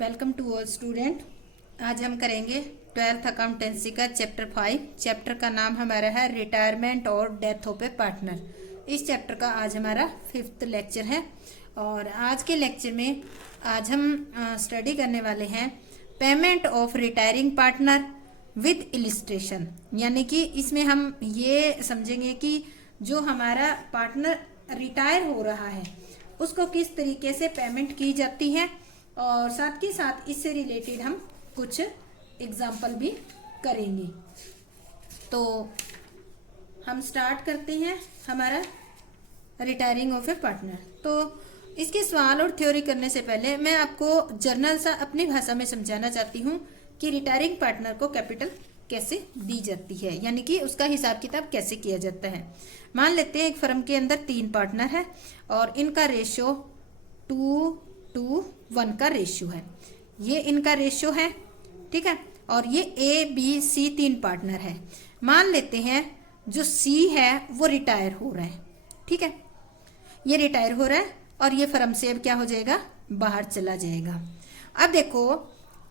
Welcome to all student. आज हम करेंगे 12th अकाउंटेंसी का चैप्टर 5। चैप्टर का नाम हमारा है रिटायरमेंट और डेथ ऑफ ए पार्टनर। इस चैप्टर का आज हमारा 5th लेक्चर है और आज के लेक्चर में आज हम स्टडी करने वाले हैं payment of retiring partner with illustration. यानी कि इसमें हम ये समझेंगे कि जो हमारा पार्टनर रिटायर हो रहा है उसको किस तरीके से पेमेंट की जाती है और साथ ही साथ इससे रिलेटेड हम कुछ एग्जाम्पल भी करेंगे। तो हम स्टार्ट करते हैं हमारा रिटायरिंग ऑफ ए पार्टनर। तो इसके सवाल और थ्योरी करने से पहले मैं आपको जर्नल सा अपनी भाषा में समझाना चाहती हूँ कि रिटायरिंग पार्टनर को कैपिटल कैसे दी जाती है, यानी कि उसका हिसाब किताब कैसे किया जाता है। मान लेते हैं एक फर्म के अंदर 3 पार्टनर है और इनका रेशियो 2:1 का रेशियो है। ये इनका रेशियो है, ठीक है। और ये A, B, C 3 पार्टनर है। मान लेते हैं जो C है वो रिटायर हो रहा है, ठीक है। ये रिटायर हो रहा है और ये फर्म से अब क्या हो जाएगा, बाहर चला जाएगा। अब देखो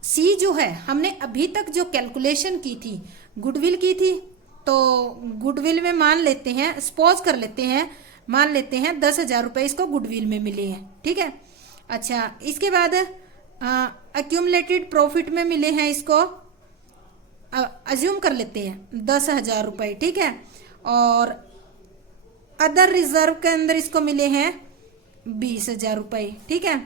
C जो है, हमने अभी तक जो कैलकुलेशन की थी गुडविल की थी, तो गुडविल में मान लेते हैं, सपोज कर लेते हैं, मान लेते हैं 10,000 रुपये इसको गुडविल में मिले हैं, ठीक है। अच्छा, इसके बाद एक्यूमुलेटेड प्रॉफिट में मिले हैं इसको, अज्यूम कर लेते हैं 10,000 रुपये, ठीक है। और अदर रिजर्व के अंदर इसको मिले हैं 20,000 रुपये, ठीक है।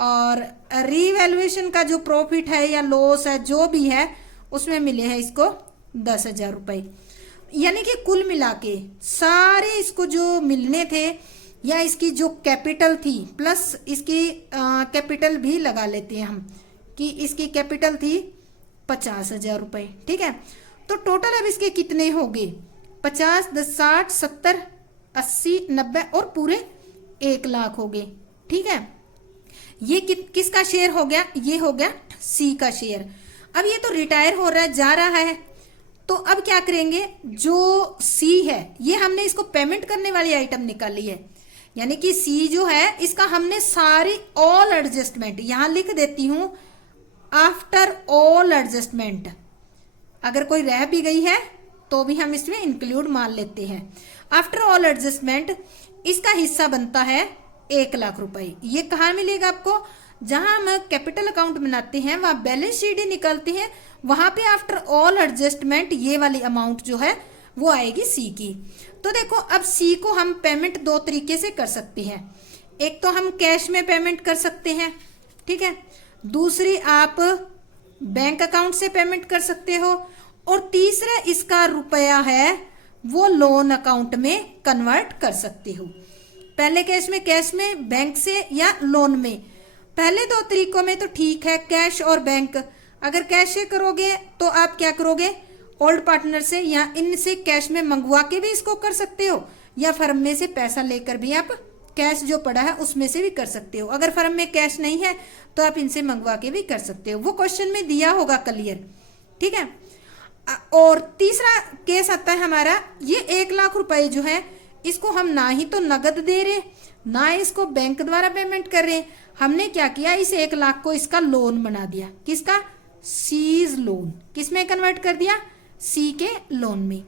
और रीवैल्यूएशन का जो प्रॉफिट है या लॉस है जो भी है उसमें मिले हैं इसको 10,000 रुपये। यानी कि कुल मिला के सारे इसको जो मिलने थे या इसकी जो कैपिटल थी प्लस इसकी कैपिटल भी लगा लेते हैं हम कि इसकी कैपिटल थी 50,000 रुपये, ठीक है। तो टोटल अब इसके कितने हो गए, 50, 10, 60, 70, 80, 90 और पूरे 1 लाख हो गए, ठीक है। ये किसका शेयर हो गया, ये हो गया C का शेयर। अब ये तो रिटायर हो रहा है, जा रहा है, तो अब क्या करेंगे, जो C है ये हमने इसको पेमेंट करने वाली आइटम निकाली है। यानी कि C जो है इसका हमने सारी ऑल एडजस्टमेंट, यहां लिख देती हूं आफ्टर ऑल एडजस्टमेंट, अगर कोई रह भी गई है तो भी हम इसमें इंक्लूड मान लेते हैं। आफ्टर ऑल एडजस्टमेंट इसका हिस्सा बनता है 1 लाख रुपए। ये कहाँ मिलेगा आपको, जहां हम कैपिटल अकाउंट बनाते हैं वहां बैलेंस शीट ही निकालते हैं, वहां पे आफ्टर ऑल एडजस्टमेंट ये वाली अमाउंट जो है वो आएगी C की। तो देखो अब C को हम पेमेंट 2 तरीके से कर सकते हैं। एक तो हम कैश में पेमेंट कर सकते हैं, ठीक है। दूसरी आप बैंक अकाउंट से पेमेंट कर सकते हो और तीसरा इसका रुपया है वो लोन अकाउंट में कन्वर्ट कर सकते हो। पहले कैश में, बैंक से या लोन में। पहले 2 तरीकों में तो ठीक है, कैश और बैंक। अगर कैश से करोगे तो आप क्या करोगे, ओल्ड पार्टनर से या इनसे कैश में मंगवा के भी इसको कर सकते हो या फर्म में से पैसा लेकर भी आप कैश जो पड़ा है उसमें से भी कर सकते हो। अगर फर्म में कैश नहीं है तो आप इनसे मंगवा के भी कर सकते हो, वो क्वेश्चन में दिया होगा क्लियर, ठीक है। और तीसरा केस आता है हमारा, ये 1 लाख रुपए जो है इसको हम ना ही तो नगद दे रहे ना इसको बैंक द्वारा पेमेंट कर रहे, हमने क्या किया, इस 1 लाख को इसका लोन बना दिया। किसका, सीज लोन। किसमें कन्वर्ट कर दिया, C के लोन में।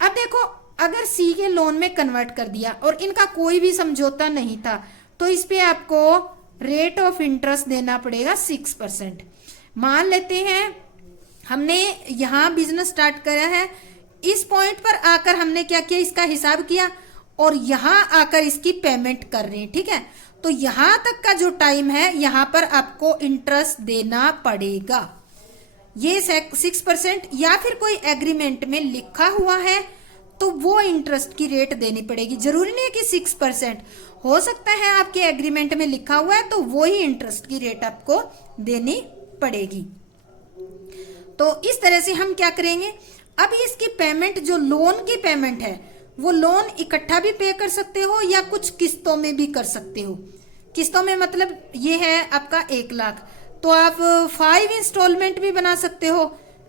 अब देखो अगर C के लोन में कन्वर्ट कर दिया और इनका कोई भी समझौता नहीं था तो इस पे आपको रेट ऑफ इंटरेस्ट देना पड़ेगा 6%। मान लेते हैं हमने यहाँ बिजनेस स्टार्ट करा है, इस पॉइंट पर आकर हमने क्या किया, इसका हिसाब किया और यहाँ आकर इसकी पेमेंट कर रहे हैं, ठीक है। तो यहाँ तक का जो टाइम है यहाँ पर आपको इंटरेस्ट देना पड़ेगा, ये 6%, या फिर कोई एग्रीमेंट में लिखा हुआ है तो वो इंटरेस्ट की रेट देनी पड़ेगी। जरूरी नहीं है कि 6%, हो सकता है आपके एग्रीमेंट में लिखा हुआ है तो वो ही इंटरेस्ट की रेट आपको देनी पड़ेगी। तो इस तरह से हम क्या करेंगे, अब इसकी पेमेंट जो लोन की पेमेंट है वो लोन इकट्ठा भी पे कर सकते हो या कुछ किस्तों में भी कर सकते हो। किस्तों में मतलब ये है आपका 1 लाख, तो आप 5 इंस्टॉलमेंट भी बना सकते हो,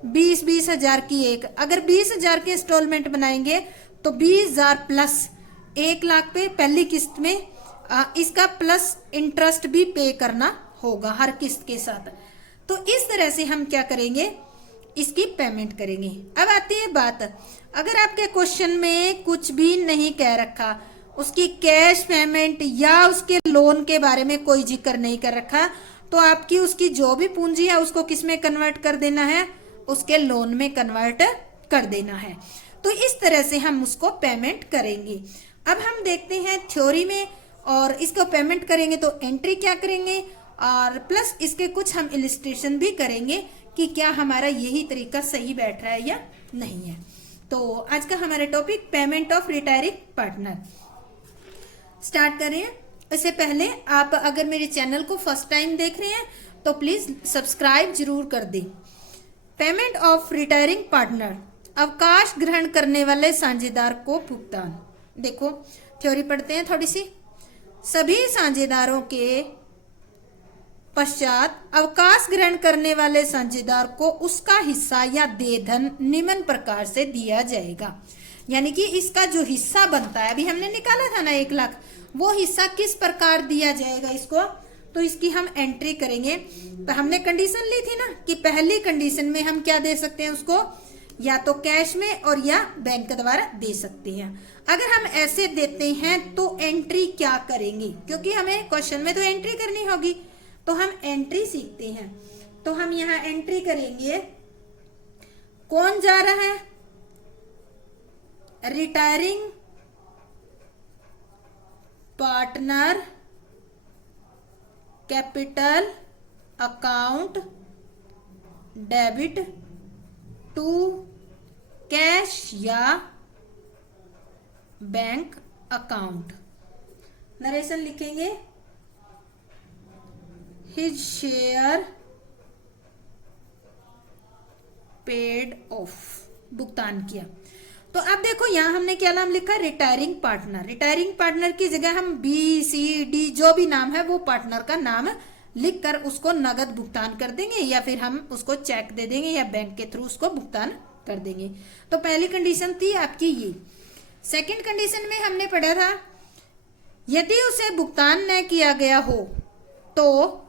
20-20 हजार की एक। अगर 20,000 के इंस्टॉलमेंट बनाएंगे तो 20,000 प्लस 1 लाख पे पहली किस्त में इसका प्लस इंटरेस्ट भी पे करना होगा हर किस्त के साथ। तो इस तरह से हम क्या करेंगे, इसकी पेमेंट करेंगे। अब आती है बात, अगर आपके क्वेश्चन में कुछ भी नहीं कह रखा, उसकी कैश पेमेंट या उसके लोन के बारे में कोई जिक्र नहीं कर रखा, तो आपकी उसकी जो भी पूंजी है उसको किस में कन्वर्ट कर देना है, उसके लोन में कन्वर्ट कर देना है। तो इस तरह से हम उसको पेमेंट करेंगे। अब हम देखते हैं थ्योरी में, और इसको पेमेंट करेंगे तो एंट्री क्या करेंगे, और प्लस इसके कुछ हम इलिस्ट्रेशन भी करेंगे कि क्या हमारा यही तरीका सही बैठ रहा है या नहीं है। तो आज का हमारा topic payment of retiring partner start कर रहे हैं। इससे पहले आप अगर मेरे चैनल को फर्स्ट टाइम देख रहे हैं तो प्लीज सब्सक्राइब जरूर कर दें। पेमेंट ऑफ रिटायरिंग पार्टनर, अवकाश ग्रहण करने वाले साझेदार को भुगतान। देखो थ्योरी पढ़ते हैं थोड़ी सी। सभी साझेदारों के पश्चात अवकाश ग्रहण करने वाले साझेदार को उसका हिस्सा या देयधन निम्न प्रकार से दिया जाएगा। यानी कि इसका जो हिस्सा बनता है, अभी हमने निकाला था ना 1 लाख, वो हिस्सा किस प्रकार दिया जाएगा इसको, तो इसकी हम एंट्री करेंगे। तो हमने कंडीशन ली थी ना कि पहली कंडीशन में हम क्या दे सकते हैं उसको, या तो कैश में और या बैंक द्वारा दे सकते हैं। अगर हम ऐसे देते हैं तो एंट्री क्या करेंगे, क्योंकि हमें क्वेश्चन में तो एंट्री करनी होगी, तो हम एंट्री सीखते हैं। तो हम यहाँ एंट्री करेंगे, कौन जा रहा है, retiring partner capital account debit to cash या बैंक अकाउंट। नरेशन लिखेंगे, हिज शेयर पेड ऑफ, भुगतान किया। तो अब देखो यहाँ हमने क्या नाम लिखा, रिटायरिंग पार्टनर। रिटायरिंग पार्टनर की जगह हम BCD जो भी नाम है वो पार्टनर का नाम लिखकर उसको नगद भुगतान कर देंगे, या फिर हम उसको चेक दे देंगे या बैंक के थ्रू उसको भुगतान कर देंगे। तो पहली कंडीशन थी आपकी ये। सेकंड कंडीशन में हमने पढ़ा था, यदि उसे भुगतान न किया गया हो तो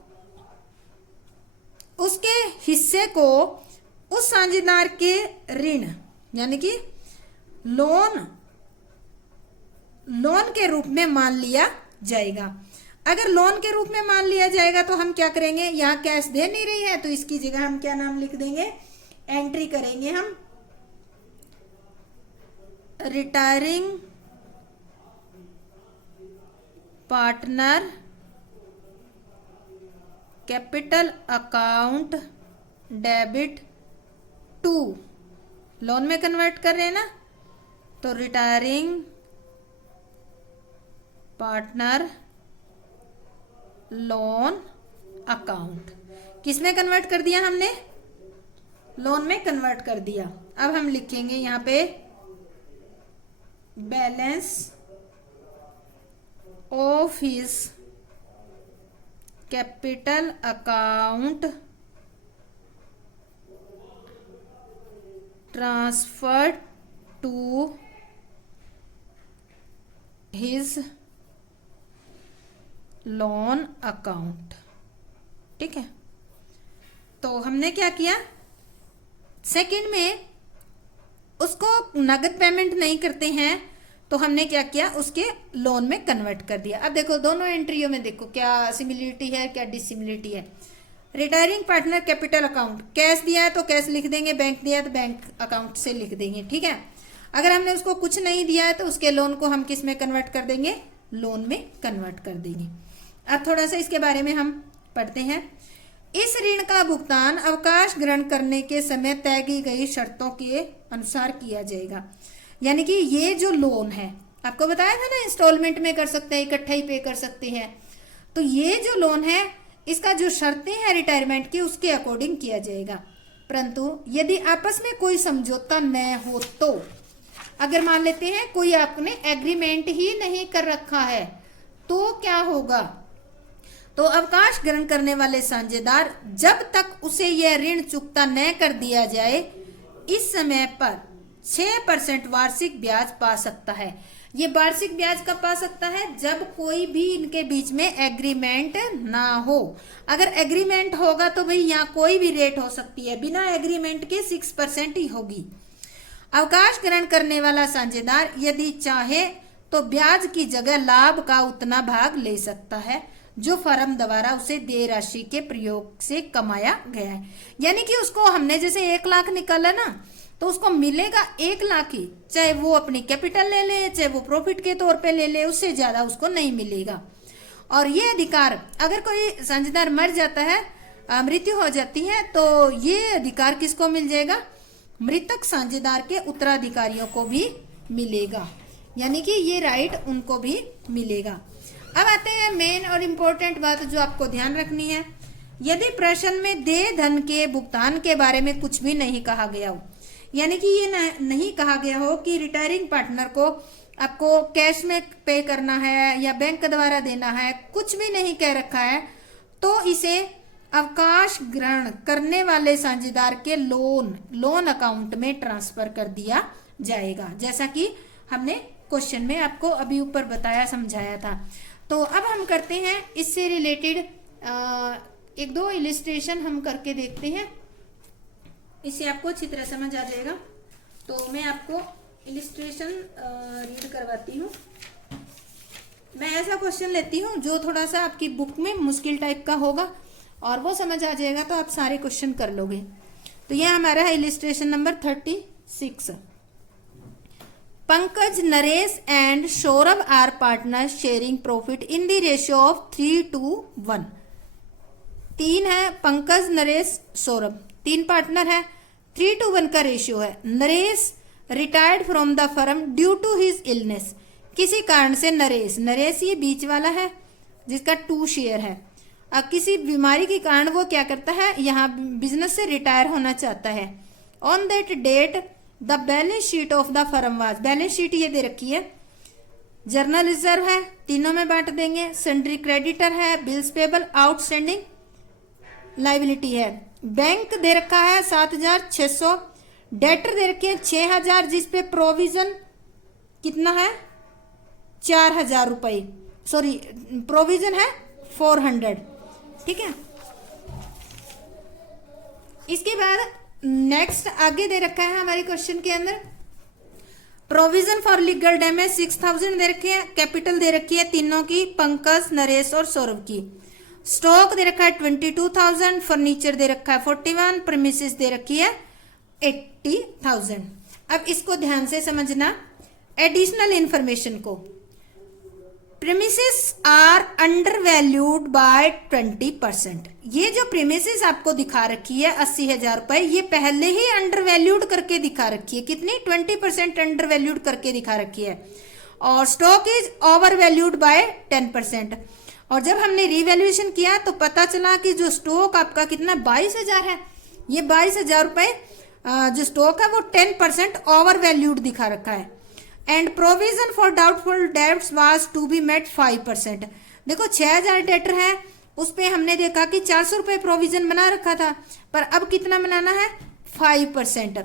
उसके हिस्से को उस साझेदार के ऋण यानी कि लोन के रूप में मान लिया जाएगा। अगर लोन के रूप में मान लिया जाएगा तो हम क्या करेंगे, यहाँ कैश दे नहीं रही है तो इसकी जगह हम क्या नाम लिख देंगे, एंट्री करेंगे हम, retiring partner capital account debit to, loan में कन्वर्ट कर रहे हैं ना, तो रिटायरिंग पार्टनर लोन अकाउंट। किस में कन्वर्ट कर दिया हमने, लोन में कन्वर्ट कर दिया। अब हम लिखेंगे यहाँ पे balance of his capital account transfer to his loan account. ठीक है, तो हमने क्या किया, सेकंड में उसको नगद पेमेंट नहीं करते हैं तो हमने क्या किया, उसके लोन में कन्वर्ट कर दिया। अब देखो दोनों एंट्रियों में देखो क्या सिमिलरिटी है क्या डिसिमिलरिटी है। Retiring partner capital account, cash दिया है तो कैश लिख देंगे, बैंक दिया है तो बैंक अकाउंट से लिख देंगे। ठीक है, अगर हमने उसको कुछ नहीं दिया है तो उसके लोन को हम किस में कन्वर्ट कर देंगे, लोन में कन्वर्ट कर देंगे। अब थोड़ा सा इसके बारे में हम पढ़ते हैं। इस ऋण का भुगतान अवकाश ग्रहण करने के समय तय की गई शर्तों के अनुसार किया जाएगा। यानी कि ये जो लोन है, आपको बताया था ना इंस्टॉलमेंट में कर सकते हैं, इकट्ठा ही पे कर सकते हैं, तो ये जो लोन है इसका जो शर्तें हैं रिटायरमेंट की उसके अकॉर्डिंग किया जाएगा। परंतु यदि आपस में कोई समझौता न हो तो, अगर मान लेते हैं कोई आपने एग्रीमेंट ही नहीं कर रखा है तो क्या होगा, तो अवकाश ग्रहण करने वाले साझेदार जब तक उसे यह ऋण चुकता न कर दिया जाए इस समय पर 6% वार्षिक ब्याज पा सकता है। ये वार्षिक ब्याज कब पा सकता है? जब कोई भी इनके बीच में एग्रीमेंट ना हो। अगर एग्रीमेंट होगा तो भाई यहाँ कोई भी रेट हो सकती है, बिना एग्रीमेंट के 6% ही होगी। अवकाश ग्रहण करने वाला साझेदार यदि चाहे तो ब्याज की जगह लाभ का उतना भाग ले सकता है जो फर्म द्वारा उसे देय राशि के प्रयोग से कमाया गया है। यानी कि उसको हमने जैसे 1 लाख निकाला ना, तो उसको मिलेगा 1 लाख ही, चाहे वो अपनी कैपिटल ले ले, चाहे वो प्रॉफिट के तौर पे ले ले, उससे ज्यादा उसको नहीं मिलेगा। और ये अधिकार अगर कोई साझेदार मर जाता है, मृत्यु हो जाती है, तो ये अधिकार किसको मिल जाएगा? मृतक साझेदार के उत्तराधिकारियों को भी मिलेगा, यानी कि ये राइट उनको भी मिलेगा। अब आते हैं मेन और इम्पोर्टेंट बात जो आपको ध्यान रखनी है। यदि प्रश्न में देय धन के भुगतान के बारे में कुछ भी नहीं कहा गया हो, यानी कि ये नहीं कहा गया हो कि रिटायरिंग पार्टनर को आपको कैश में पे करना है या बैंक द्वारा देना है, कुछ भी नहीं कह रखा है, तो इसे अवकाश ग्रहण करने वाले साझेदार के लोन अकाउंट में ट्रांसफर कर दिया जाएगा, जैसा कि हमने क्वेश्चन में आपको अभी ऊपर बताया समझाया था। तो अब हम करते हैं इससे रिलेटेड 1-2 इलिस्ट्रेशन हम करके देखते हैं, इससे आपको अच्छी तरह समझ आ जाएगा। तो मैं आपको इलिस्ट्रेशन रीड करवाती हूँ। मैं ऐसा क्वेश्चन लेती हूँ जो थोड़ा सा आपकी बुक में मुश्किल टाइप का होगा और वो समझ आ जाएगा तो आप सारे क्वेश्चन कर लोगे। तो यह हमारा है illustration number 36। Pankaj, Naresh and Saurabh are partner sharing profit in the ratio of 3:1। 3 है पंकज, नरेश, सौरभ, 3 पार्टनर है, 3:1 का रेशियो है। Naresh retired from the firm due to his illness, किसी कारण से नरेश ये बीच वाला है जिसका 2 शेयर है। अब किसी बीमारी के कारण वो क्या करता है, यहाँ बिजनेस से रिटायर होना चाहता है। On that date the balance sheet of the firm was, balance sheet ये दे रखी है, जर्नल रिजर्व है, तीनों में बांट देंगे, सन्ड्री क्रेडिटर है, बिल्स पेबल, आउटस्टैंडिंग लाइबिलिटी है, बैंक दे रखा है 7,600, डेटर दे रखे हैं 6,000 जिसपे प्रोविजन कितना है 4,000 रुपये, सॉरी प्रोविजन है 400, ठीक है। इसके बाद नेक्स्ट आगे दे रखा है हमारे क्वेश्चन के अंदर प्रोविजन फॉर लीगल डैमेज 6,000 दे रखे हैं, कैपिटल दे रखी है तीनों की, पंकज, नरेश और सौरभ की, स्टॉक दे रखा है 22,000, फर्नीचर दे रखा है 41, प्रीमिसेस दे रखी है 80,000। अब इसको ध्यान से समझना एडिशनल इंफॉर्मेशन को। Premises are under valued by 20%। ये जो प्रीमिसेस आपको दिखा रखी है 80,000 रुपए, ये पहले ही अंडर वैल्यूड करके दिखा रखी है, कितनी 20% अंडर वैल्यूड करके दिखा रखी है। और stock is over valued bye 10%। और जब हमने रिवैल्यूएशन किया तो पता चला कि जो स्टॉक आपका कितना 22,000 है, ये 22,000 रुपए जो स्टॉक है वो 10% ओवर वैल्यूड दिखा रखा है। And provision for doubtful debts was to be made 5%। देखो 6,000 डेटर है, उस पे हमने देखा कि 400 रुपये प्रोविजन बना रखा था, पर अब कितना बनाना है 5%।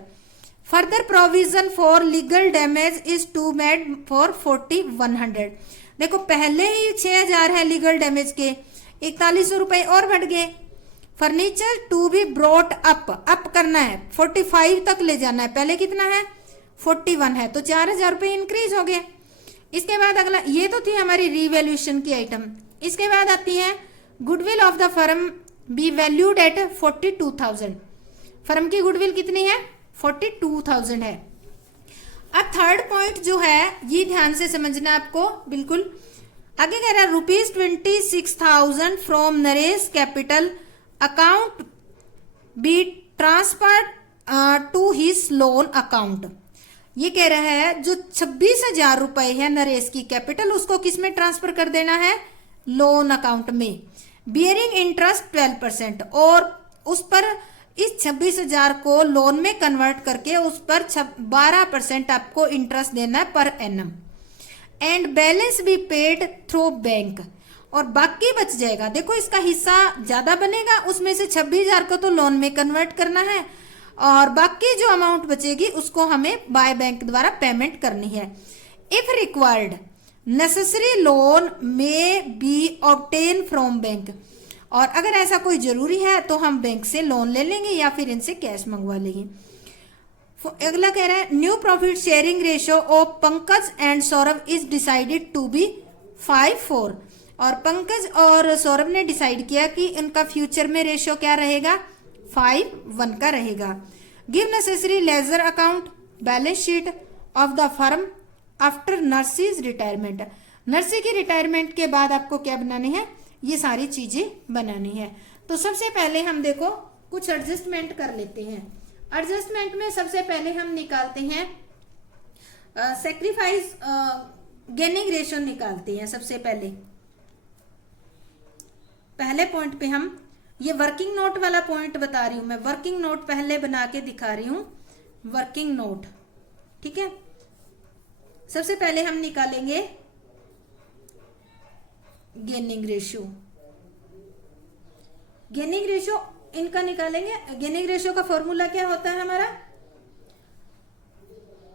Further provision for legal damage is to made for 4,100। देखो पहले ही 6,000 है लीगल डैमेज के, 4100 रुपये और बढ़ गए। Furniture to be brought up करना है, 45 तक ले जाना है, पहले कितना है 41 है, तो 4,000 रुपये इंक्रीज हो गए। इसके बाद अगला, ये तो थी हमारी रिवैल्यूएशन की आइटम। इसके बाद आती है goodwill of the firm be valued at 42,000। Firm की गुडविल कितनी है 42,000 है। अब थर्ड पॉइंट जो है ये ध्यान से समझना आपको बिल्कुल। आगे कह रहा है ₹26,000 from Naresh capital account be transferred to his loan account. ये कह रहा है जो 26,000 रुपए है नरेश की कैपिटल, उसको किस में ट्रांसफर कर देना है लोन अकाउंट में, बियरिंग इंटरेस्ट 12%। और उस पर इस 26,000 को लोन में कन्वर्ट करके उस पर 12% आपको इंटरेस्ट देना है per annum. And balance be paid through bank, और बाकी बच जाएगा। देखो इसका हिस्सा ज्यादा बनेगा, उसमें से 26,000 को तो लोन में कन्वर्ट करना है और बाकी जो अमाउंट बचेगी उसको हमें बाय बैंक द्वारा पेमेंट करनी है। If required necessary loan may be obtain from bank, और अगर ऐसा कोई जरूरी है तो हम बैंक से लोन ले लेंगे या फिर इनसे कैश मंगवा लेंगे। अगला कह रहा है new profit sharing ratio of Pankaj and Saurabh is decided to be 5:4, और पंकज और सौरभ ने डिसाइड किया कि इनका फ्यूचर में रेशियो क्या रहेगा, 5:1 का रहेगा। Give necessary ledger account balance sheet of the firm after nurses retirement. नर्सी की रिटायरमेंट के बाद आपको क्या बनानी है, ये सारी चीजें बनानी है। तो सबसे पहले हम देखो कुछ एडजस्टमेंट कर लेते हैं। एडजस्टमेंट में सबसे पहले हम निकालते हैं सेक्रीफाइस गेनिंग रेशियो निकालते हैं। सबसे पहले पॉइंट पे हम ये वर्किंग नोट वाला पॉइंट बता रही हूं मैं, वर्किंग नोट पहले बना के दिखा रही हूं, वर्किंग नोट, ठीक है। सबसे पहले हम निकालेंगे गेनिंग रेशियो। गेनिंग रेशियो इनका निकालेंगे। गेनिंग रेशियो का फॉर्मूला क्या होता है हमारा,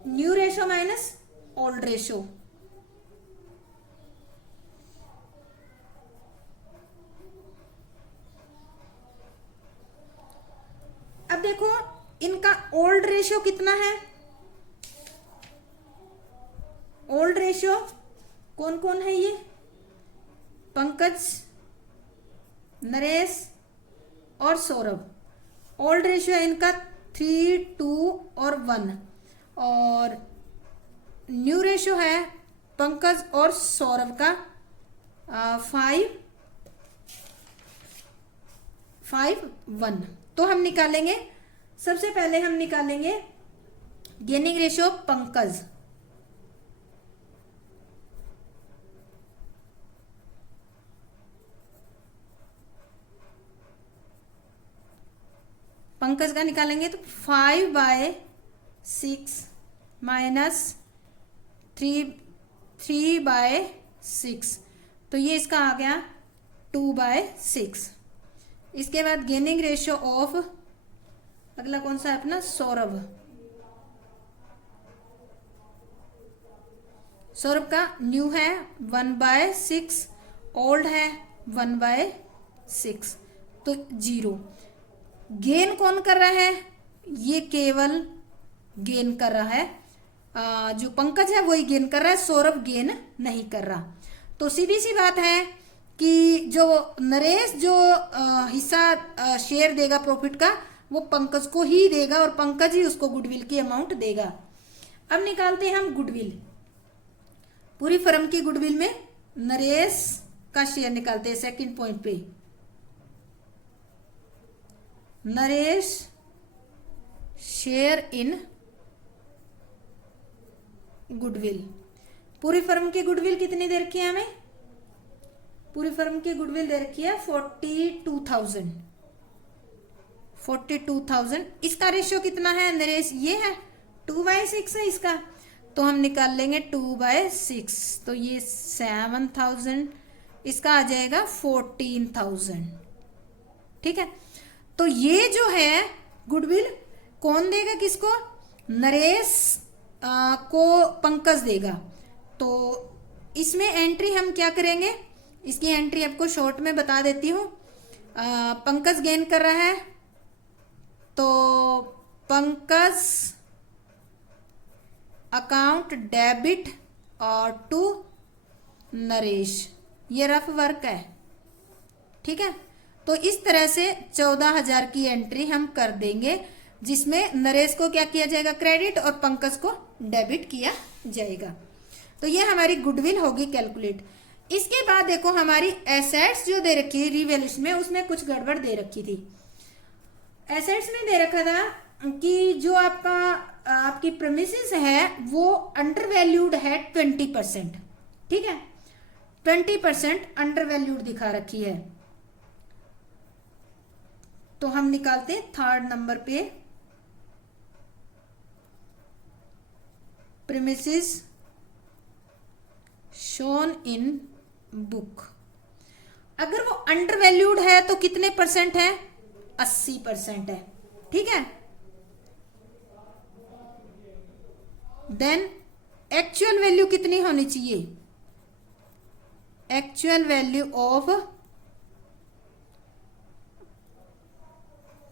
new ratio minus old ratio. अब देखो इनका ओल्ड रेशियो कितना है, ओल्ड रेशियो कौन कौन है, ये पंकज, नरेश और सौरभ। ओल्ड रेशियो है इनका 3, 2 और 1, और न्यू रेशियो है पंकज और सौरभ का 5:1। तो हम निकालेंगे, सबसे पहले हम निकालेंगे गेनिंग रेशियो पंकज। पंकज का निकालेंगे तो 5/6 माइनस 3/6, तो ये इसका आ गया 2/6। इसके बाद गेनिंग रेशियो ऑफ, अगला कौन सा है अपना, सौरभ। सौरभ का न्यू है 1/6, ओल्ड है 1/6, तो 0। गेन कौन कर रहा है, ये केवल गेन कर रहा है, जो पंकज है वही गेन कर रहा है, सौरभ गेन नहीं कर रहा। तो सीधी सी बात है कि जो नरेश जो हिस्सा शेयर देगा प्रॉफिट का, वो पंकज को ही देगा और पंकज ही उसको गुडविल की अमाउंट देगा। अब निकालते हैं हम गुडविल, पूरी फर्म की गुडविल में नरेश का शेयर निकालते हैं। सेकंड पॉइंट पे नरेश शेयर इन गुडविल। पूरी फर्म की गुडविल कितनी दे रखी है हमें, पूरी फर्म की गुडविल दे रखी है 42,000। इसका रेशियो कितना है नरेश, ये है 2/6 है इसका, तो हम निकाल लेंगे 2/6, तो ये 7,000, इसका आ जाएगा 14,000, ठीक है। तो ये जो है गुडविल कौन देगा, किसको, नरेश को पंकज देगा। तो इसमें एंट्री हम क्या करेंगे, इसकी एंट्री आपको शॉर्ट में बता देती हूँ। पंकज गेन कर रहा है तो पंकज अकाउंट डेबिट और टू नरेश, ये रफ वर्क है, ठीक है। तो इस तरह से 14,000 की एंट्री हम कर देंगे, जिसमें नरेश को क्या किया जाएगा, क्रेडिट, और पंकज को डेबिट किया जाएगा। तो ये हमारी गुडविल होगी कैलकुलेट। इसके बाद देखो हमारी एसेट्स जो दे रखी है रिवैल्यूएशन में, उसमें कुछ गड़बड़ दे रखी थी। एसेट्स में दे रखा था कि जो आपकी प्रीमिसेस है वो अंडर वैल्यूड है 20%, ठीक है, 20% अंडर वैल्यूड दिखा रखी है। तो हम निकालते हैं थर्ड नंबर पे, प्रीमिसेस शोन इन बुक। अगर वो अंडर वैल्यूड है तो कितने परसेंट है, 80% है, ठीक है। देन एक्चुअल वैल्यू कितनी होनी चाहिए, एक्चुअल वैल्यू ऑफ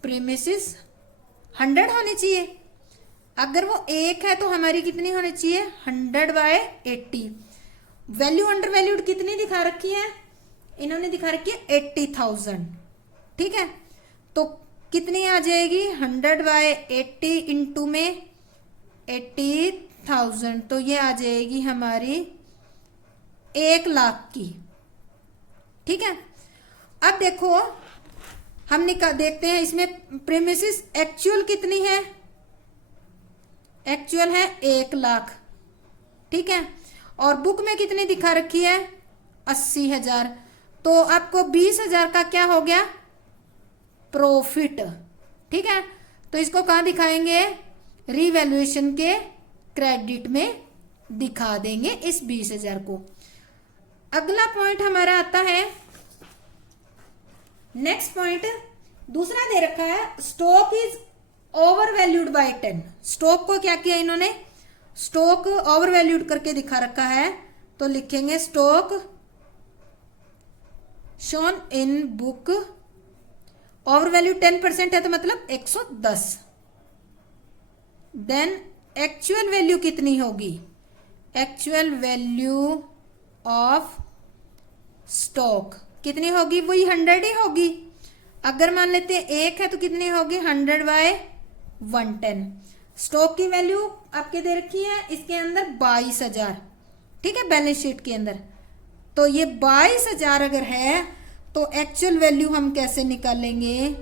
प्रीमिसेस 100 होनी चाहिए। अगर वो 1 है तो हमारी कितनी होनी चाहिए, 100/80। वैल्यू अंडर वैल्यूड कितनी दिखा रखी है, इन्होंने दिखा रखी है 80,000, ठीक है। तो कितनी आ जाएगी, 100/80 इंटू में 80,000, तो ये आ जाएगी हमारी 1 लाख की, ठीक है। अब देखो हम देखते हैं इसमें प्रीमिसेस एक्चुअल कितनी है, एक्चुअल है 1 लाख, ठीक है। और बुक में कितनी दिखा रखी है, 80,000। तो आपको 20,000 का क्या हो गया, प्रॉफिट, ठीक है। तो इसको कहाँ दिखाएंगे, रीवैल्यूएशन के क्रेडिट में दिखा देंगे इस 20,000 को। अगला पॉइंट हमारा आता है, नेक्स्ट पॉइंट दूसरा दे रखा है, stock is over valued bye 10। Stock को क्या किया इन्होंने, स्टॉक ओवर वैल्यूड करके दिखा रखा है, तो लिखेंगे stock shown in book over value 10% है, तो मतलब 110। देन एक्चुअल वैल्यू कितनी होगी, एक्चुअल वैल्यू ऑफ स्टॉक कितनी होगी, वही 100 ही होगी। अगर मान लेते हैं 1 है तो कितनी होगी, 100/110। स्टॉक की वैल्यू आपके दे रखी है इसके अंदर 22,000, ठीक है, बैलेंस शीट के अंदर। तो ये 22,000 अगर है तो एक्चुअल वैल्यू हम कैसे निकालेंगे,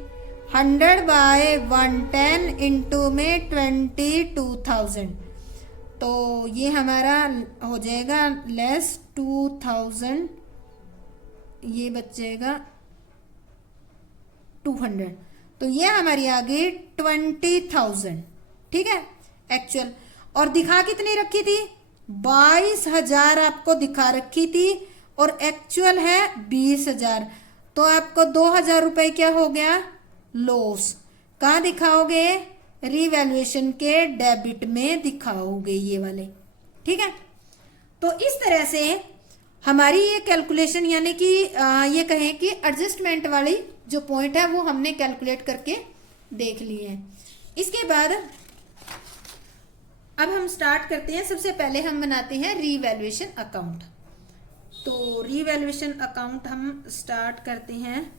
100/110 इंटू में 22,000, तो ये हमारा हो जाएगा लेस 2,000, ये बचेगा 200, तो ये हमारी आ गई 20,000, ठीक है एक्चुअल। और दिखा कितनी रखी थी, 22,000 आपको दिखा रखी थी, और एक्चुअल है 20,000, तो आपको 2,000 रुपए क्या हो गया, लॉस। कहाँ दिखाओगे, रीवैल्यूएशन के डेबिट में दिखाओगे ये वाले, ठीक है। तो इस तरह से हमारी ये कैलकुलेशन, यानी कि ये कहें कि एडजस्टमेंट वाली जो पॉइंट है वो हमने कैलकुलेट करके देख लिए हैं। इसके बाद अब हम स्टार्ट करते हैं। सबसे पहले हम बनाते हैं रीवैल्यूएशन अकाउंट। तो रीवैल्यूएशन अकाउंट हम स्टार्ट करते हैं,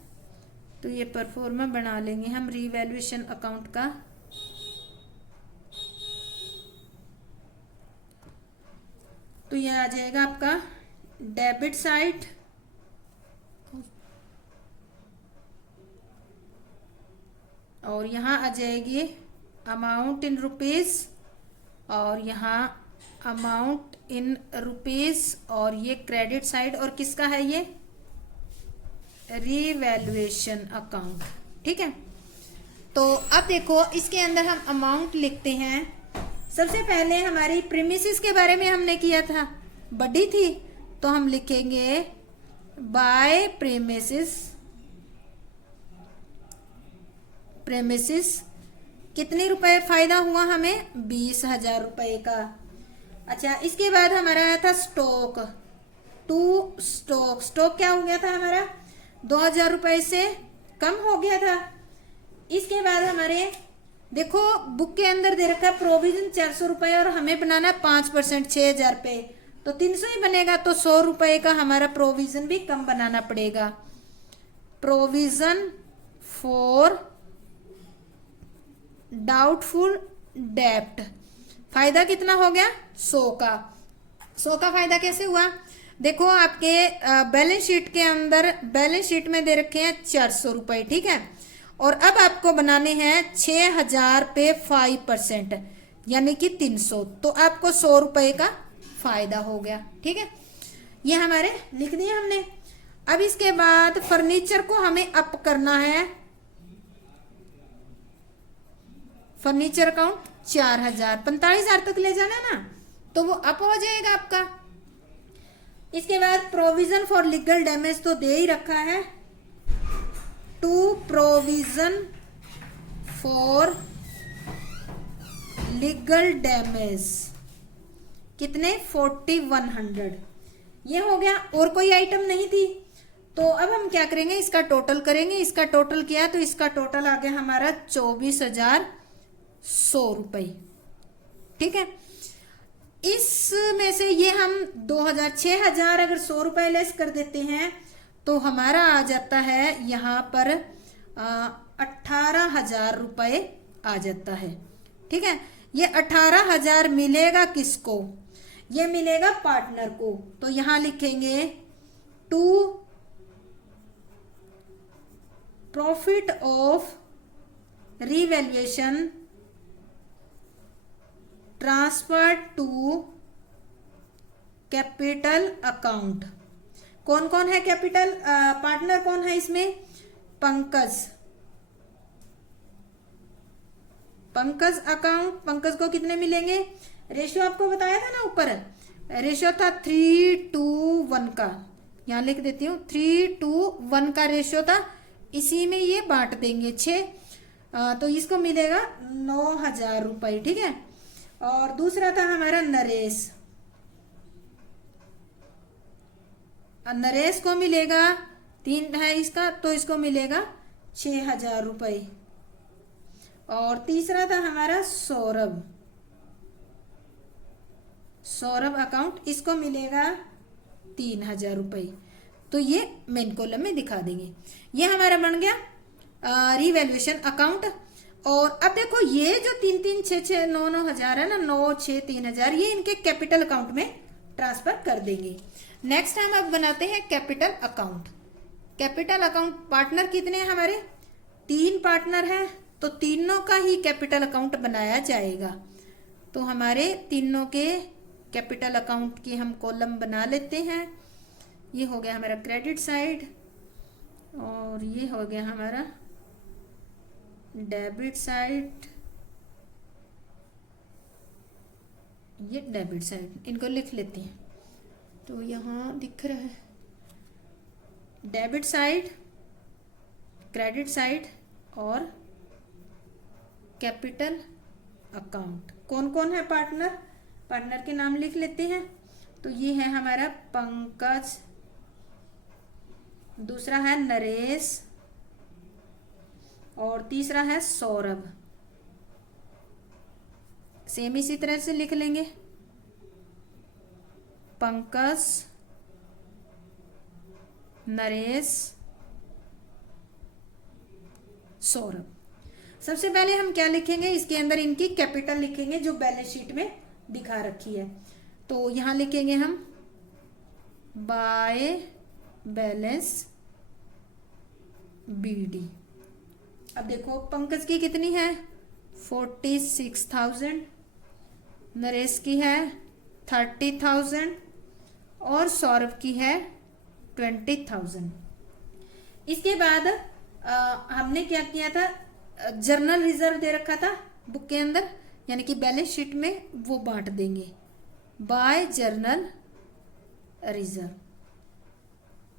तो ये परफॉर्मा बना लेंगे हम रीवैल्यूएशन अकाउंट का। तो ये आ जाएगा आपका डेबिट साइड, और यहाँ आ जाएगी अमाउंट इन रुपीस, और यहाँ अमाउंट इन रुपीस, और ये क्रेडिट साइड, और किसका है ये, रीवैल्यूएशन अकाउंट, ठीक है। तो अब देखो इसके अंदर हम अमाउंट लिखते हैं। सबसे पहले हमारी प्रीमिसेस के बारे में हमने किया था, बड़ी थी, तो हम लिखेंगे बाय प्रीमिसेस, प्रीमिसेस कितने रुपए फायदा हुआ हमें, 20,000 रुपए का। अच्छा, इसके बाद हमारा आया था स्टॉक, टू स्टॉक। स्टॉक क्या हो गया था हमारा, 2,000 रुपए से कम हो गया था। इसके बाद हमारे देखो बुक के अंदर दे रखा है प्रोविजन 400 रुपए, और हमें बनाना 5%, 6,000 रुपए, तो 300 ही बनेगा, तो 100 रुपए का हमारा प्रोविजन भी कम बनाना पड़ेगा। प्रोविजन फॉर डाउटफुल डेब्ट, फायदा कितना हो गया, 100 का। 100 का फायदा कैसे हुआ, देखो आपके बैलेंस शीट के अंदर, बैलेंस शीट में दे रखे हैं 400 रुपए, ठीक है। और अब आपको बनाने हैं 6,000 पे 5%, यानी कि 300, तो आपको 100 रुपए का फायदा हो गया, ठीक है। ये हमारे लिख दिए हमने। अब इसके बाद फर्नीचर को हमें अप करना है। फर्नीचर अकाउंट 4,000, 45,000 तक ले जाना ना, तो वो अप हो जाएगा आपका। इसके बाद प्रोविजन फॉर लीगल डैमेज तो दे ही रखा है, to provision for legal damage, कितने 4100। ये हो गया, और कोई आइटम नहीं थी। तो अब हम क्या करेंगे, इसका टोटल करेंगे। इसका टोटल किया तो इसका टोटल आ गया हमारा 24,100 रुपये। ठीक है, इसमें से ये हम 6,000 अगर 100 रुपये लेस कर देते हैं तो हमारा आ जाता है यहाँ पर 18,000 रुपये आ जाता है। ठीक है, ये 18,000 मिलेगा किसको, ये मिलेगा पार्टनर को। तो यहाँ लिखेंगे to profit of revaluation transfer to capital account. कौन कौन है कैपिटल पार्टनर, कौन है इसमें, पंकज अकाउंट। पंकज को कितने मिलेंगे, रेशियो आपको बताया था ना ऊपर, रेशियो था 3:1 का, यहाँ लिख देती हूँ 3:1 का रेशियो था। इसी में ये बांट देंगे 6, तो इसको मिलेगा 9,000 रुपये। ठीक है, और दूसरा था हमारा नरेश को मिलेगा 3 है इसका, तो इसको मिलेगा 6,000 रुपये। और तीसरा था हमारा सौरभ अकाउंट, इसको मिलेगा 3,000 रुपये। तो ये मेन कॉलम में दिखा देंगे। ये हमारा बन गया रिवैल्यूएशन अकाउंट। और अब देखो ये जो 3-3, 6-6, 9-9 हजार है ना, 9, 6, 3,000, ये इनके कैपिटल अकाउंट में ट्रांसफर कर देंगे। नेक्स्ट हम अब बनाते हैं capital account. Capital account partner कितने हैं हमारे, 3 पार्टनर हैं, तो तीनों का ही कैपिटल अकाउंट बनाया जाएगा। तो हमारे तीनों के कैपिटल अकाउंट की हम कॉलम बना लेते हैं। ये हो गया हमारा क्रेडिट साइड, और ये हो गया हमारा डेबिट साइड, ये डेबिट साइड। इनको लिख लेते हैं, तो यहाँ दिख रहा है डेबिट साइड, क्रेडिट साइड और कैपिटल अकाउंट। कौन कौन है पार्टनर, पार्टनर के नाम लिख लेते हैं। तो ये है हमारा पंकज, दूसरा है नरेश, और तीसरा है सौरभ। सेम इसी तरह से लिख लेंगे, पंकज, नरेश, सौरभ। सबसे पहले हम क्या लिखेंगे, इसके अंदर इनकी कैपिटल लिखेंगे जो बैलेंस शीट में दिखा रखी है। तो यहां लिखेंगे हम बाय बैलेंस बीडी। अब देखो पंकज की कितनी है 46,000, नरेश की है 30,000 और सौरभ की है 20,000। इसके बाद हमने क्या किया था, जर्नल रिजर्व दे रखा था बुक के अंदर, यानी कि बैलेंस शीट में वो बांट देंगे बाय जर्नल रिजर्व।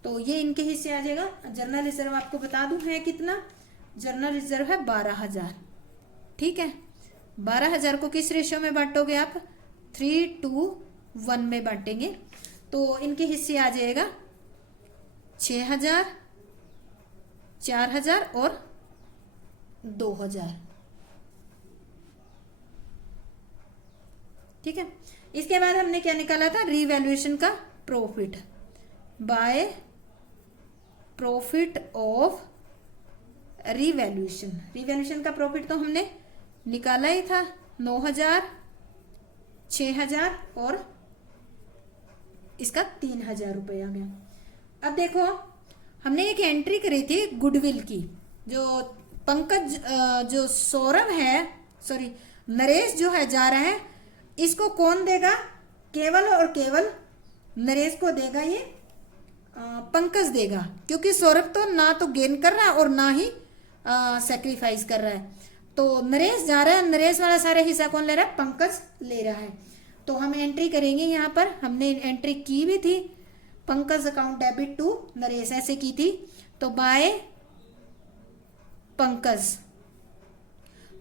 तो ये इनके हिस्से आ जाएगा। जर्नल रिजर्व आपको बता दूं है कितना, जर्नल रिजर्व है 12,000। ठीक है, 12,000 को किस रेशियो में बांटोगे आप, 3:1 में बांटेंगे। तो इनके हिस्से आ जाएगा 6,000, 4,000 और 2,000। ठीक है, इसके बाद हमने क्या निकाला था, रीवैल्यूएशन का profit by profit of revaluation. Revaluation का प्रॉफिट तो हमने निकाला ही था, 9,000, 6,000 और इसका 3,000 रुपये आ गया। अब देखो हमने एक एंट्री करी थी गुडविल की, जो पंकज जो सौरभ है, सॉरी नरेश जो है जा रहा है, इसको कौन देगा, केवल और केवल नरेश को देगा, ये पंकज देगा, क्योंकि सौरभ तो ना तो गेन कर रहा है और ना ही सेक्रीफाइस कर रहा है। तो नरेश जा रहा है, नरेश वाला सारा हिस्सा कौन ले रहा है, पंकज ले रहा है। तो हम एंट्री करेंगे, यहाँ पर हमने एंट्री की भी थी, Pankaj account debit to Naresh ऐसे की थी। तो बाय पंकज,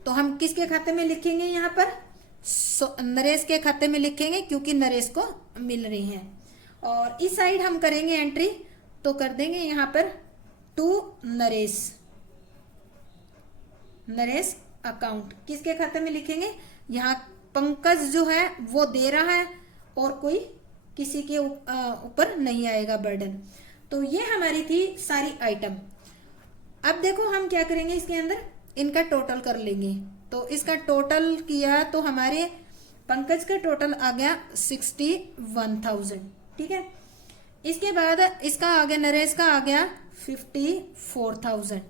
तो हम किसके खाते में लिखेंगे, यहाँ पर नरेश के खाते में लिखेंगे क्योंकि नरेश को मिल रही है। और इस साइड हम करेंगे एंट्री, तो कर देंगे यहाँ पर टू नरेश, नरेश अकाउंट किसके खाते में लिखेंगे, यहाँ पंकज जो है वो दे रहा है और कोई किसी के ऊपर नहीं आएगा बर्डन। तो ये हमारी थी सारी आइटम। अब देखो हम क्या करेंगे, इसके अंदर इनका टोटल कर लेंगे। तो इसका टोटल किया तो हमारे पंकज का टोटल आ गया 61,000, ठीक है। इसके बाद इसका आ गया, नरेश का आ गया 54,000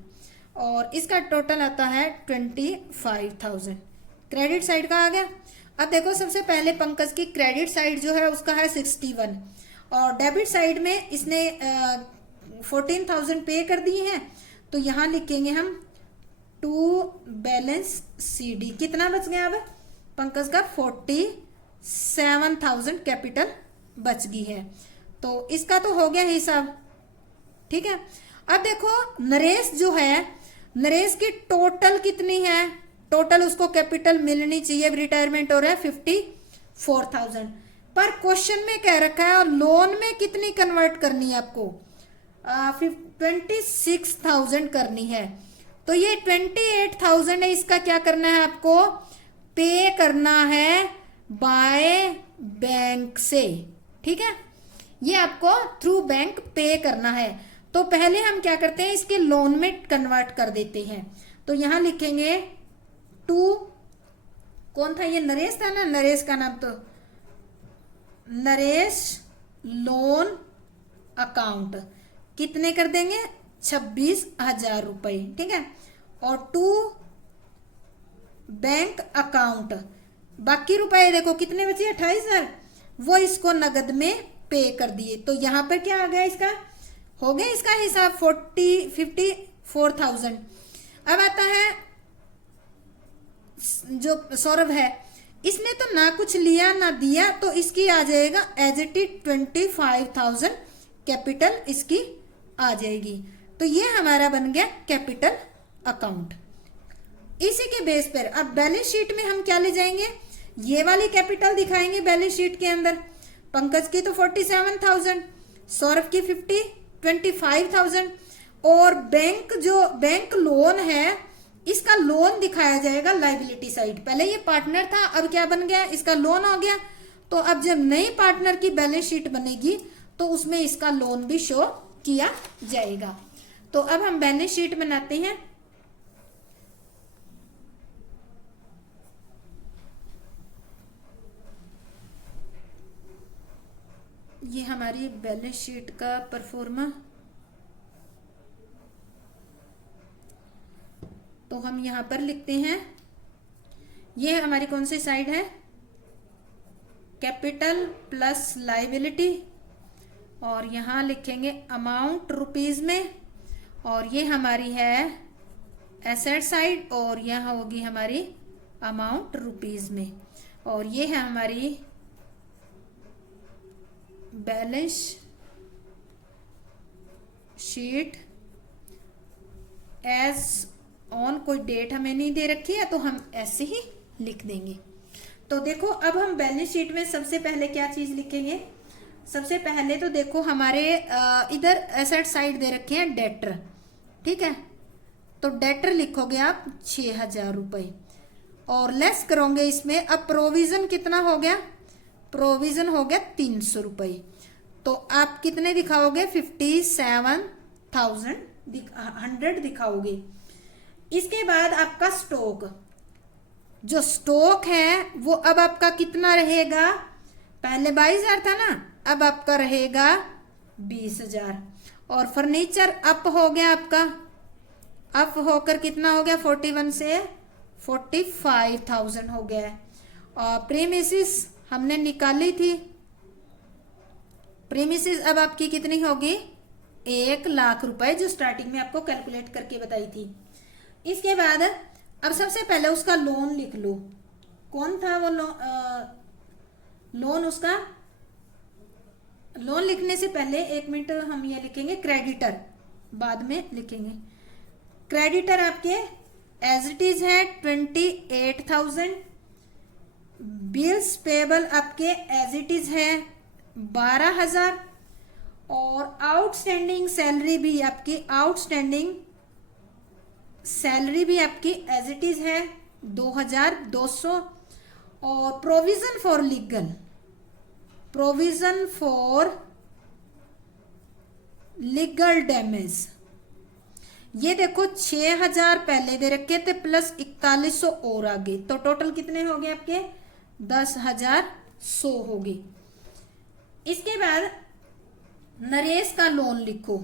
और इसका टोटल आता है 25,000। क्रेडिट साइड का आ गया। अब देखो सबसे पहले पंकज की क्रेडिट साइड जो है उसका है 61 और डेबिट साइड में इसने 14,000 पे कर दिए हैं। तो यहाँ लिखेंगे हम टू बैलेंस CD। कितना बच गया अब पंकज का 47,000 कैपिटल बच गई है। तो इसका तो हो गया हिसाब, ठीक है। अब देखो नरेश जो है, नरेश की टोटल कितनी है, टोटल उसको कैपिटल मिलनी चाहिए, रिटायरमेंट हो रहा है 54,000 पर क्वेश्चन में कह रखा है और लोन में कितनी कन्वर्ट करनी है आपको, 26,000 करनी है। तो ये 28,000 है, इसका क्या करना है आपको, पे करना है बाय बैंक से, ठीक है। ये आपको थ्रू बैंक पे करना है। तो पहले हम क्या करते हैं, इसके लोन में कन्वर्ट कर देते हैं। तो यहां लिखेंगे टू, कौन था ये, नरेश था ना, नरेश का नाम, तो नरेश लोन अकाउंट कितने कर देंगे, 26,000 रुपए, ठीक है। और टू बैंक अकाउंट बाकी रुपए देखो कितने बचे, 28,000, वो इसको नगद में पे कर दिए। तो यहां पर क्या आ गया, इसका हो गया इसका हिसाब 54,000। अब आता है जो सौरभ है, इसने तो ना कुछ लिया ना दिया, तो इसकी आ जाएगा एज इट इज 25,000 कैपिटल इसकी आ जाएगी। तो ये हमारा बन गया कैपिटल अकाउंट। इसी के बेस पर अब बैलेंस शीट में हम क्या ले जाएंगे, ये वाली कैपिटल दिखाएंगे बैलेंस शीट के अंदर। पंकज की तो 47,000, सौरभ की 25,000 और बैंक जो बैंक लोन है इसका लोन दिखाया जाएगा लाइबिलिटी साइड। पहले ये पार्टनर था, अब क्या बन गया, इसका लोन हो गया। तो अब जब नई पार्टनर की बैलेंस शीट बनेगी तो उसमें इसका लोन भी शो किया जाएगा। तो अब हम बैलेंस शीट बनाते हैं। ये हमारी बैलेंस शीट का परफॉर्मा, तो हम यहां पर लिखते हैं, ये हमारी कौन सी साइड है, कैपिटल प्लस लाइबिलिटी, और यहां लिखेंगे अमाउंट रुपीज में, और ये हमारी है एसेट साइड, और यहां होगी हमारी अमाउंट रुपीज में, और ये है हमारी बैलेंस शीट एज ऑन। कोई डेट हमें नहीं दे रखी है तो हम ऐसे ही लिख देंगे। तो देखो अब हम बैलेंस शीट में सबसे पहले क्या चीज लिखेंगे, सबसे पहले तो देखो हमारे इधर एसेट साइड दे रखे हैं डेटर, ठीक है। तो डेटर लिखोगे आप 6,000 रुपए और लेस करोगे इसमें। अब प्रोविजन कितना हो गया, प्रोविजन हो गया 300 रुपए। तो आप कितने दिखाओगे, 57,100 दिखाओगे। इसके बाद आपका स्टॉक, जो स्टॉक है वो अब आपका कितना रहेगा, पहले 22,000 था ना, अब आपका रहेगा 20,000। और फर्नीचर अप हो गया आपका, अप होकर कितना हो गया, 41 से 45,000 हो गया है। और प्रीमिसेस हमने निकाली थी, प्रीमिसेस अब आपकी कितनी होगी, 1,00,000 रुपए, जो स्टार्टिंग में आपको कैलकुलेट करके बताई थी। इसके बाद अब सबसे पहले उसका लोन लिख लो, कौन था वो लोन, उसका लोन लिखने से पहले 1 मिनट हम ये लिखेंगे क्रेडिटर, बाद में लिखेंगे। क्रेडिटर आपके एज इट इज है 28,000, बिल्स पेबल आपके एज इट इज है 12,000 और आउटस्टैंडिंग सैलरी भी आपकी एज इट इज है 2,200 और प्रोविजन फॉर लीगल डैमेज ये देखो 6,000 पहले दे रखे थे प्लस 4100 और आगे, तो टोटल कितने हो गए आपके 10,100 हो गए। इसके बाद नरेश का लोन लिखो,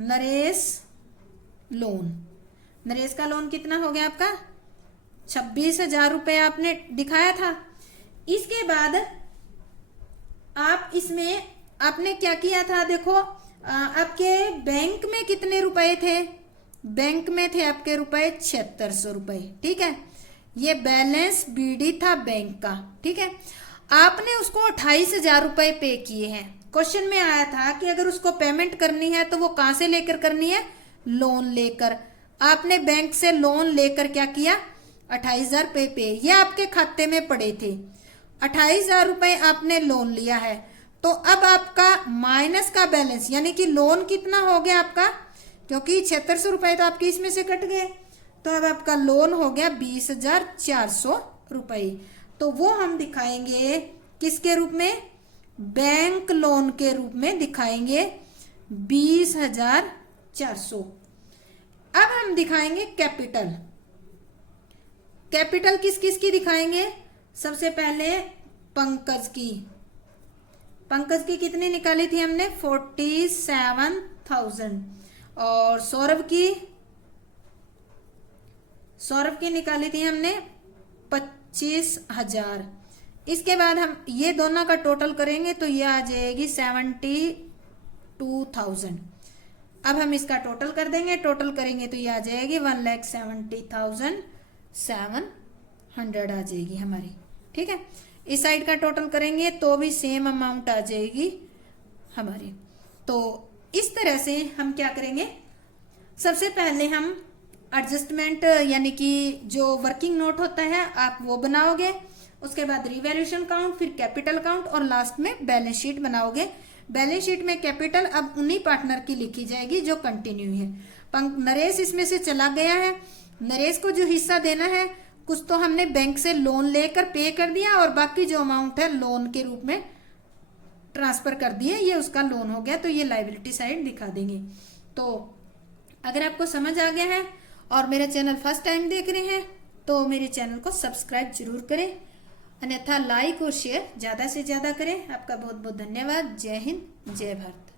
नरेश का लोन कितना हो गया आपका 26,000 रुपये आपने दिखाया था। इसके बाद आप इसमें आपने क्या किया था, देखो आपके बैंक में कितने रुपए थे, बैंक में थे आपके रुपए 7600 रुपए, ठीक है। ये बैलेंस बीडी था बैंक का, ठीक है। आपने उसको 28,000 रुपए पे किए हैं। क्वेश्चन में आया था कि अगर उसको पेमेंट करनी है तो वो कहां से लेकर करनी है, लोन लेकर। आपने बैंक से लोन लेकर क्या किया 28,000 पे ये आपके खाते में पड़े थे। 28,000 रुपए आपने लोन लिया है, तो अब आपका माइनस का बैलेंस यानी कि लोन कितना हो गया आपका, क्योंकि 7600 रुपए तो आपके इसमें से कट गए, तो अब आपका लोन हो गया 20,400 रुपए। तो वो हम दिखाएंगे किसके रूप में, बैंक लोन के रूप में दिखाएंगे 20,400। अब हम दिखाएंगे कैपिटल किस किस की दिखाएंगे, सबसे पहले पंकज की कितनी निकाली थी हमने 47,000 और सौरभ की निकाली थी हमने 25,000। इसके बाद हम ये दोनों का टोटल करेंगे तो ये आ जाएगी 72,000। अब हम इसका टोटल कर देंगे, टोटल करेंगे तो ये आ जाएगी 1,70,700 आ जाएगी हमारी, ठीक है। इस साइड का टोटल करेंगे तो भी सेम अमाउंट आ जाएगी हमारी। तो इस तरह से हम क्या करेंगे, सबसे पहले हम एडजस्टमेंट यानी कि जो वर्किंग नोट होता है आप वो बनाओगे, उसके बाद रिवैल्यूएशन काउंट, फिर कैपिटल काउंट और लास्ट में बैलेंस शीट बनाओगे। बैलेंस शीट में कैपिटल अब उन्हीं पार्टनर की लिखी जाएगी जो कंटिन्यू है। नरेश इसमें से चला गया है, नरेश को जो हिस्सा देना है कुछ तो हमने बैंक से लोन लेकर पे कर दिया और बाकी जो अमाउंट है लोन के रूप में ट्रांसफर कर दिए, ये उसका लोन हो गया, तो ये लायबिलिटी साइड दिखा देंगे। तो अगर आपको समझ आ गया है और मेरा चैनल फर्स्ट टाइम देख रहे हैं तो मेरे चैनल को सब्सक्राइब जरूर करें, अन्यथा लाइक और शेयर ज्यादा से ज्यादा करें। आपका बहुत बहुत धन्यवाद। जय हिंद, जय भारत।